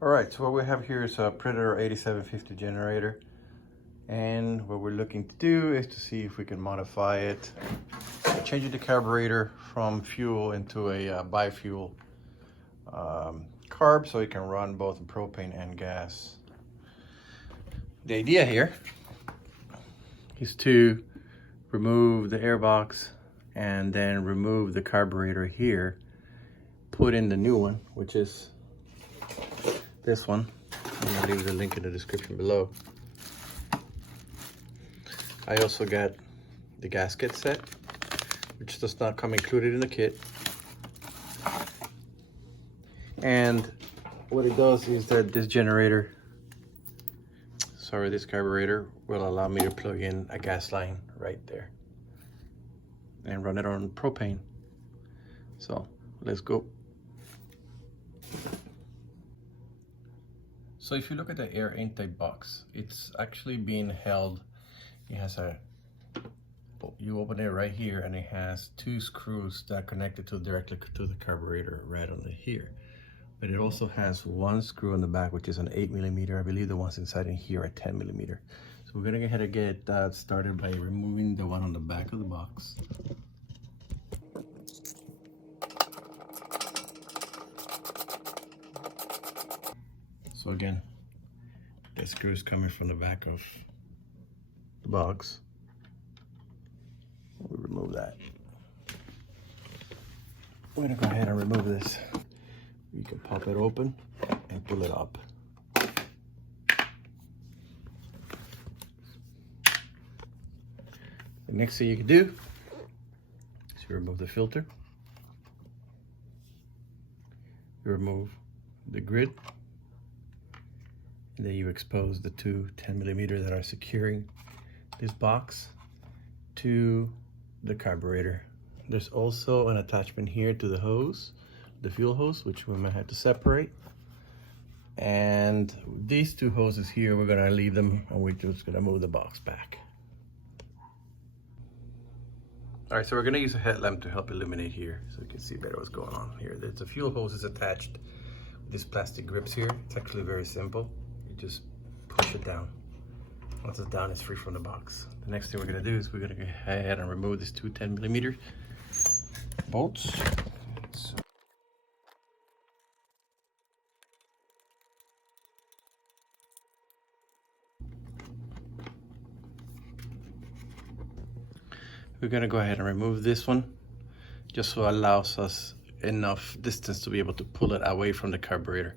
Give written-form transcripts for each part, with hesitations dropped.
All right, so what we have here is a Predator 8750 generator. And what we're looking to do is to see if we can modify it, changing the carburetor from fuel into a bi-fuel carb so it can run both propane and gas. The idea here is to remove the airbox and then remove the carburetor here, put in the new one, which is this one. I'm gonna leave the link in the description below. I also got the gasket set, which does not come included in the kit. And what it does is that this carburetor will allow me to plug in a gas line right there and run it on propane. So let's go. So if you look at the air intake box, it's actually being held. It has you open it right here and it has two screws that are connected directly to the carburetor right under here. But it also has one screw in the back, which is an 8mm. I believe the ones inside in here are 10mm. So we're gonna go ahead and get that started by removing the one on the back of the box. So again, the screw is coming from the back of the box. We remove that. We're gonna go ahead and remove this. You can pop it open and pull it up. The next thing you can do is you remove the filter. You remove the grid. And then you expose the two 10mm that are securing this box to the carburetor. There's also an attachment here to the hose, the fuel hose, which we might have to separate. And these two hoses here, we're gonna leave them and we're just gonna move the box back. All right, so we're gonna use a headlamp to help illuminate here so you can see better what's going on here. The fuel hose is attached with these plastic grips here. It's actually very simple. You just push it down. Once it's down, it's free from the box. The next thing we're gonna do is we're gonna go ahead and remove these two 10mm bolts. So we're gonna go ahead and remove this one, just so it allows us enough distance to be able to pull it away from the carburetor.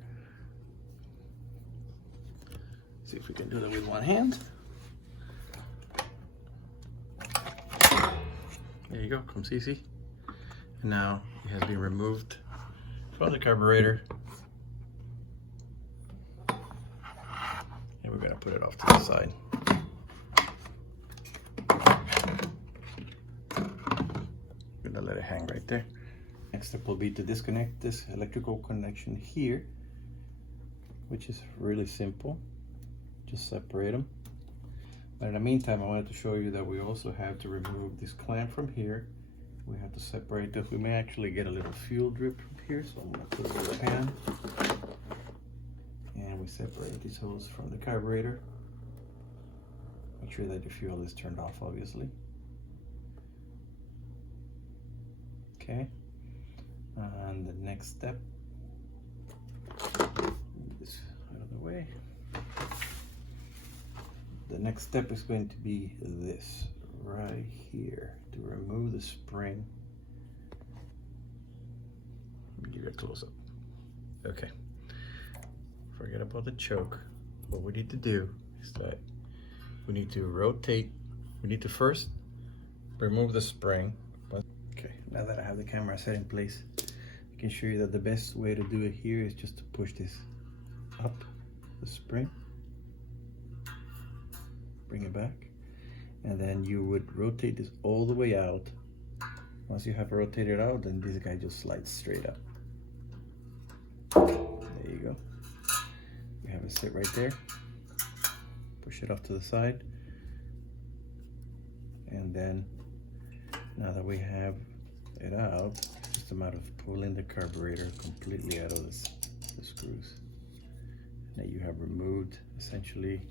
See if we can do that with one hand. There you go, come see. And now it has been removed from the carburetor. And we're gonna put it off to the side. I'm gonna let it hang right there. Next step will be to disconnect this electrical connection here, which is really simple. Just separate them. But in the meantime, I wanted to show you that we also have to remove this clamp from here. We have to separate this. We may actually get a little fuel drip from here, so I'm gonna put it in the pan. And we separate these hoses from the carburetor. Make sure that the fuel is turned off, obviously. Okay, and the next step, move this out of the way. The next step is going to be this right here, to remove the spring. Let me give you a close up. Okay, forget about the choke. What we need to do is that we need to rotate. We need to first remove the spring. Okay, now that I have the camera set in place, I can show you that the best way to do it here is just to push this up, the spring, bring it back, and then you would rotate this all the way out. Once you have rotated out, then this guy just slides straight up. There you go. We have it sit right there. Push it off to the side, and then now that we have it out, it's just a matter of pulling the carburetor completely out of the screws. that you have removed essentially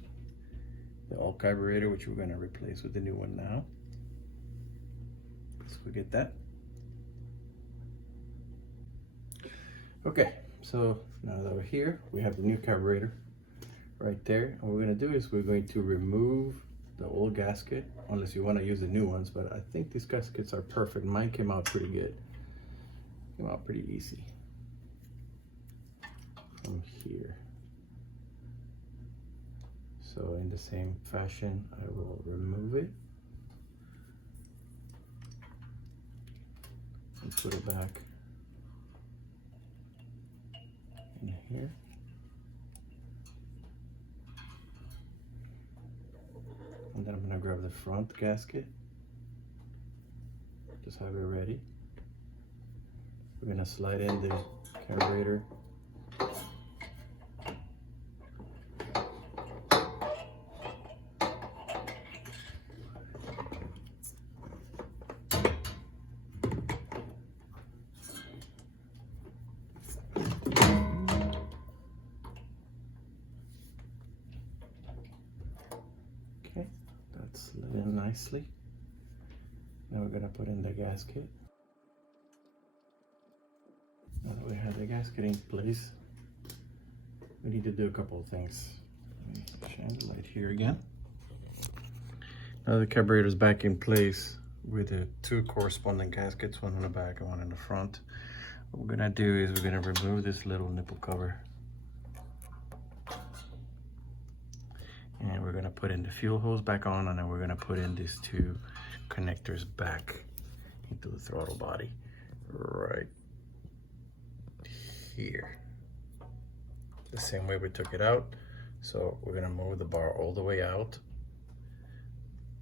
the old carburetor, which we're going to replace with the new one now. Let's forget that. Okay, so now that we're here, we have the new carburetor right there. And what we're going to do is we're going to remove the old gasket, unless you want to use the new ones, but I think these gaskets are perfect. Mine came out pretty good. Came out pretty easy from here. So in the same fashion, I will remove it and put it back in here. And then I'm gonna grab the front gasket. Just have it ready. We're gonna slide in the carburetor. Okay, that's slid in nicely. Now we're gonna put in the gasket. Now that we have the gasket in place, we need to do a couple of things. Let me shine the light here again. Now the carburetor is back in place with the two corresponding gaskets, one on the back and one in the front. What we're gonna do is we're gonna remove this little nipple cover. And we're gonna put in the fuel hose back on, and then we're gonna put in these two connectors back into the throttle body right here. The same way we took it out. So we're gonna move the bar all the way out,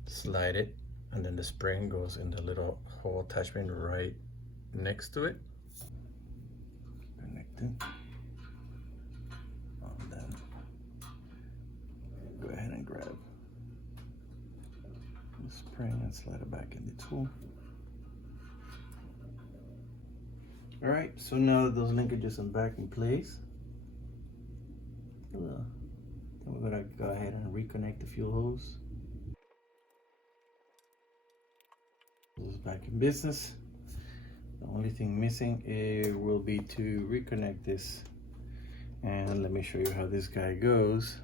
slide it, and then the spring goes in the little hole attachment right next to it. Connect it. And then go ahead and grab the spring and slide it back in the tool. All right, so now that those linkages are back in place, then we're gonna go ahead and reconnect the fuel hose. This is back in business. The only thing missing will be to reconnect this. And let me show you how this guy goes.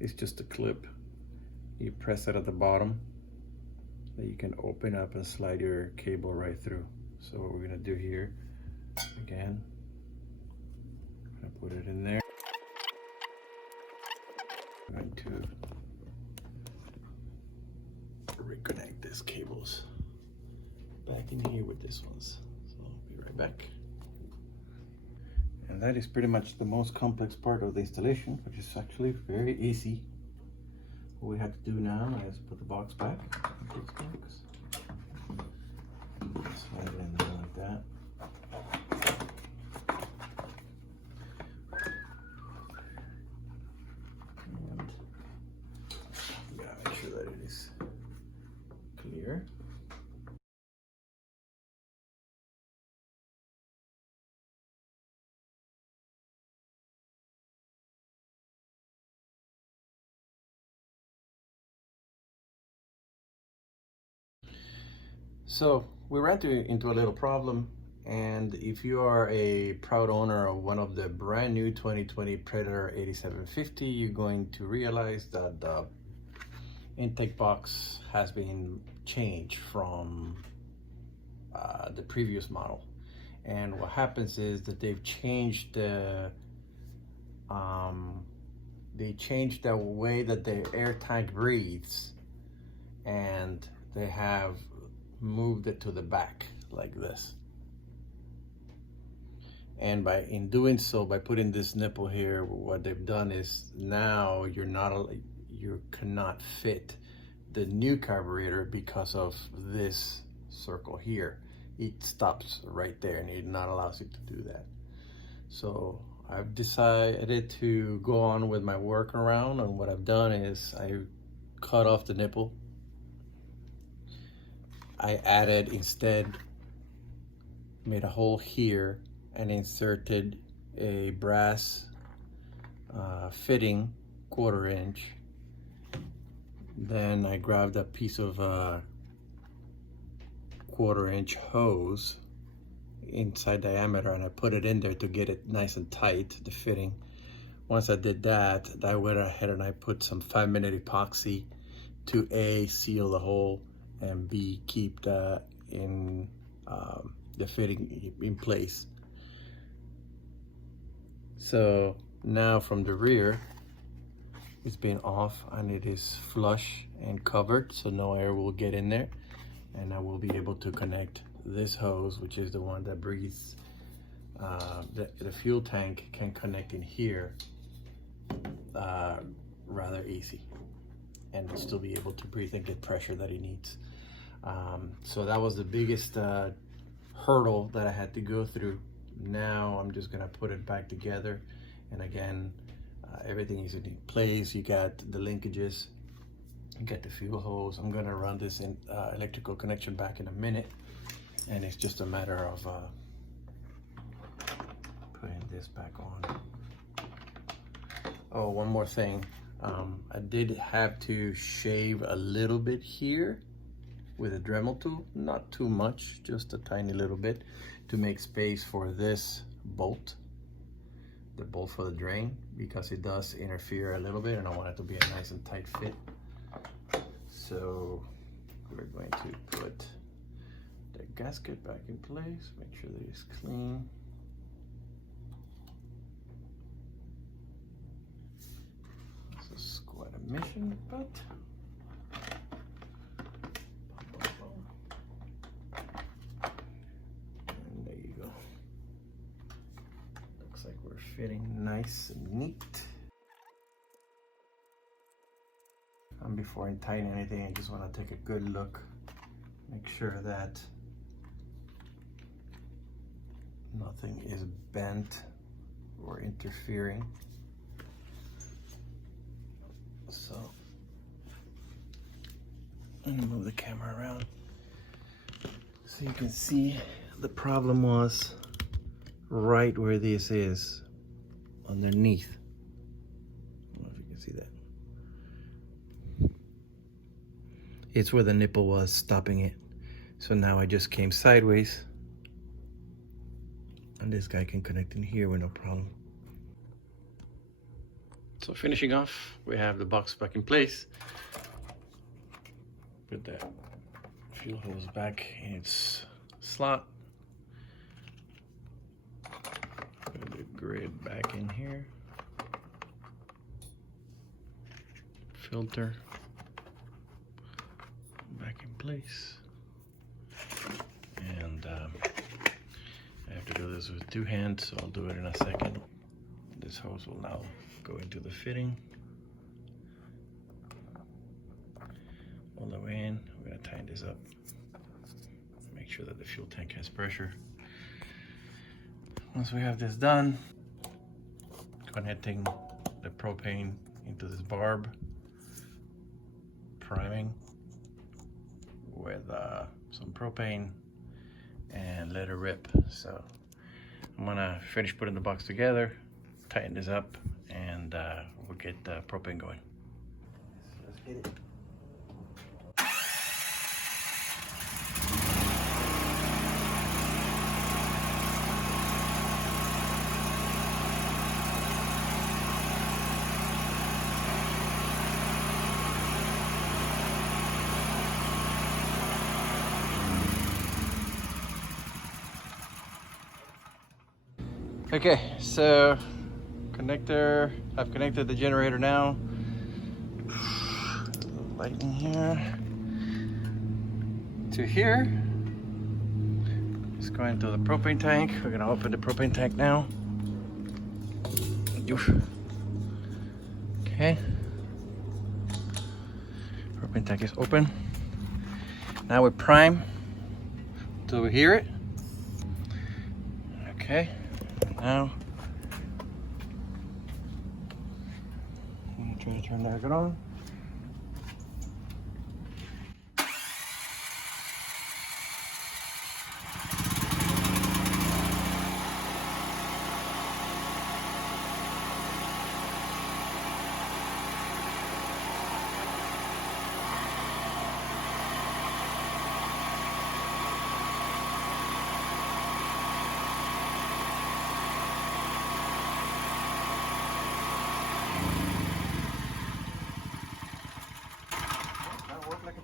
It's just a clip. You press it at the bottom, that you can open up and slide your cable right through. So what we're gonna do here, again, I'm gonna put it in there. I'm going to reconnect these cables back in here with this ones. So I'll be right back. And that is pretty much the most complex part of the installation, which is actually very easy. What we have to do now is put the box back. Slide it in there like that. And you gotta make sure that it is clear. So we ran into a little problem, and if you are a proud owner of one of the brand new 2020 Predator 8750, you're going to realize that the intake box has been changed from the previous model. And what happens is that they've changed the way that the air tank breathes, and they have moved it to the back like this. And in doing so, by putting this nipple here, what they've done is now you cannot fit the new carburetor because of this circle here. It stops right there, and it not allows you to do that. So I've decided to go on with my workaround, and what I've done is I cut off the nipple. I made a hole here and inserted a brass fitting, 1/4 inch. Then I grabbed a piece of 1/4 inch hose inside diameter, and I put it in there to get it nice and tight, the fitting. Once I did that, I went ahead and I put some 5-minute epoxy to A, seal the hole, and B, keep the fitting in place. So now from the rear, it's been off and it is flush and covered, so no air will get in there. And I will be able to connect this hose, which is the one that breathes. The fuel tank can connect in here rather easy, and still be able to breathe and get pressure that it needs. So that was the biggest hurdle that I had to go through. Now I'm just gonna put it back together, and again, everything is in place. You got the linkages, you got the fuel hose. I'm gonna run this in electrical connection back in a minute, and it's just a matter of putting this back on. Oh, one more thing. I did have to shave a little bit here with a Dremel tool, not too much, just a tiny little bit, to make space for this bolt, the bolt for the drain, because it does interfere a little bit and I want it to be a nice and tight fit. So we're going to put the gasket back in place, make sure that it's clean. This is quite a mission, but and there you go. Looks like we're fitting nice and neat. And before I tighten anything, I just want to take a good look, make sure that nothing is bent or interfering. So I'm gonna move the camera around so you can see the problem was right where this is, underneath. I don't know if you can see that. It's where the nipple was stopping it. So now I just came sideways, and this guy can connect in here with no problem. So finishing off, we have the box back in place. Put that fuel hose back in its slot. Put the grid back in here. Filter back in place. And I have to do this with 2 hands, so I'll do it in a second. This hose will now go into the fitting all the way in. We're gonna tighten this up, make sure that the fuel tank has pressure. Once we have this done, connecting the propane into this barb, priming with some propane, and let it rip. So I'm gonna finish putting the box together, tighten this up, and we'll get the propane going. So let's get it. Okay, so I've connected the generator now. Light in here to here. It's going to the propane tank. We're gonna open the propane tank now. Okay. Propane tank is open. Now we prime till we hear it. Okay. Now, I'm gonna try to turn that on.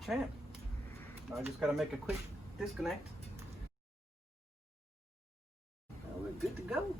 champ. Now I just gotta make a quick disconnect. Now we're good to go.